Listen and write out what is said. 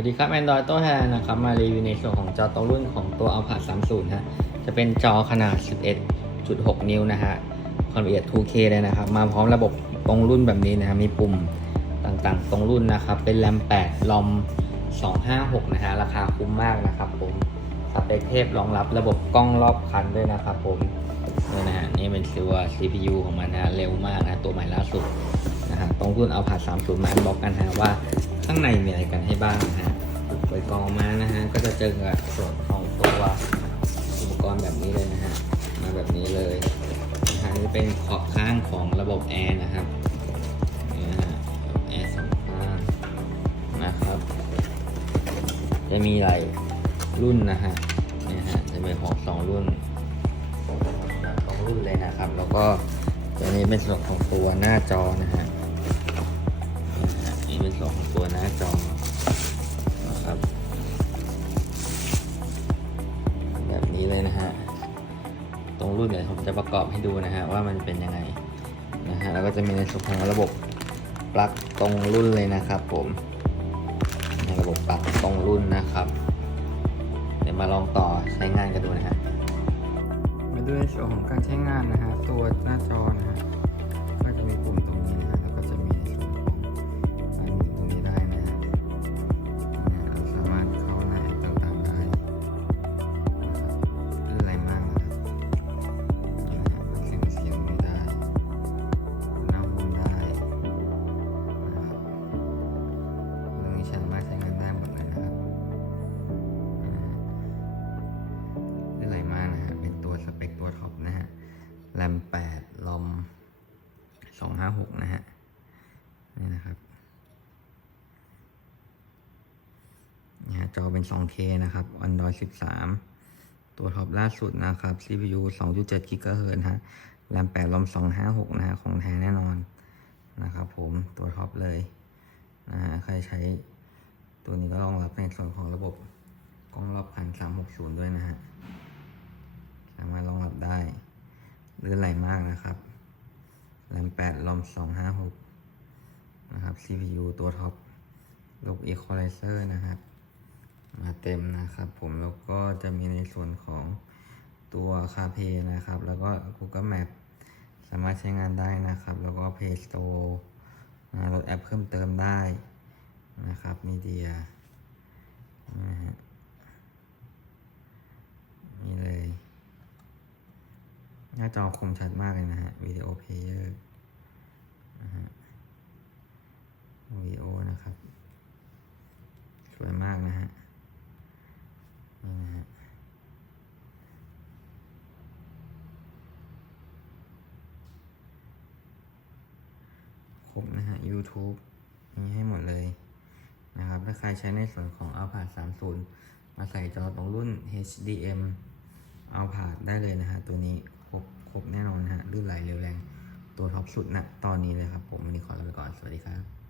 วัสดีครับ Android โต้แทนนะครับ มารีวิวในส่วนของจอตัวรุ่นของตัว Alpha 30 ฮะ จะเป็นจอขนาด 11.6 นิ้วนะฮะ ความละเอียด 2K เลยนะครับ มาพร้อมระบบตรงรุ่นแบบนี้นะฮะมีปุ่มต่างๆ ตรงรุ่นนะครับ เป็นแรม 8 ลอม 256 นะฮะ ราคาคุ้มมากนะครับผมสเปคเทพรองรับระบบกล้องรอบคันด้วยนะครับผมนี่นะฮะ นี่เป็นตัว CPU ของมันนะ เร็วมากนะ ตัวใหม่ล่าสุดนะฮะ ตรงรุ่น Alpha 30 มาบอกกันฮะว่า ข้างในมีอะไรกันให้บ้างนะฮะเปิดกล่องออกมานะฮะ ก็จะเจอกับส่วนของตัวอุปกรณ์แบบนี้เลยนะฮะ มาแบบนี้เลยนะฮะนี่เป็นขอบข้างของระบบแอร์นะครับนี่นะฮะแอร์สองข้างนะครับ จะมีหลายรุ่นนะฮะนี่ฮะ จะเป็นของสองรุ่นสองรุ่นเลยนะครับ แล้วก็ตัวนี้เป็นส่วนของตัวหน้าจอนะฮะ นะฮะนี่เป็นสองตัวหน้าจอนะครับ แบบนี้เลยนะฮะ ตรงรุ่นเดี๋ยวผมจะประกอบให้ดูนะฮะว่ามันเป็นยังไงนะฮะแล้วก็จะมีในส่วนของระบบปลั๊กตรงรุ่นเลยนะครับผมในระบบปลั๊กตรงรุ่นนะครับ เดี๋ยวมาลองต่อใช้งานกันดูนะฮะมาดูในส่วนของการใช้งานนะฮะตัวหน้าจอนะฮะ แรม8ลอมสองห้าหกนะฮะ นี่นะครับนี่ฮะจอเป็น 2K นะครับ Android 13 ตัวท็อปล่าสุดนะครับ CPU 2.7 GHz ฮะแรม8ลอม256 นะฮะ ของแท้แน่นอนนะครับผมตัวท็อปเลยนะฮะ ใครใช้ตัวนี้ก็รองรับในส่วนของระบบกล้องรอบคัน360 ด้วยนะฮะ สามารถรองรับได้ ลื่นไหลมากนะครับแรม8ลอม256นะครับ CPU ตัวท็อประบบ Equalizer นะครับ มาเต็มนะครับผมแล้วก็จะมีในส่วนของตัว CarPlay นะครับ แล้วก็ Google Map สามารถใช้งานได้นะครับ แล้วก็ Play Store โหลดแอปเพิ่มเติมได้นะครับ Media นะฮะนี่เลย หน้าจอคมชัดมากเลยนะฮะวิดีโอเพลเยอร์นะฮะวิดีโอนะครับ สวยมากนะฮะนี่นะฮะครบนะฮะ YouTube มีให้หมดเลยนะครับ ถ้าใครใช้ในส่วนของ Alpha 30 มาใส่จอตรงรุ่น HDM เอาผ่าได้เลยนะฮะตัวนี้ ตัวท็อปสุดนะตอนนี้เลยครับผมวันนี้ขอลาไปก่อน สวัสดีครับ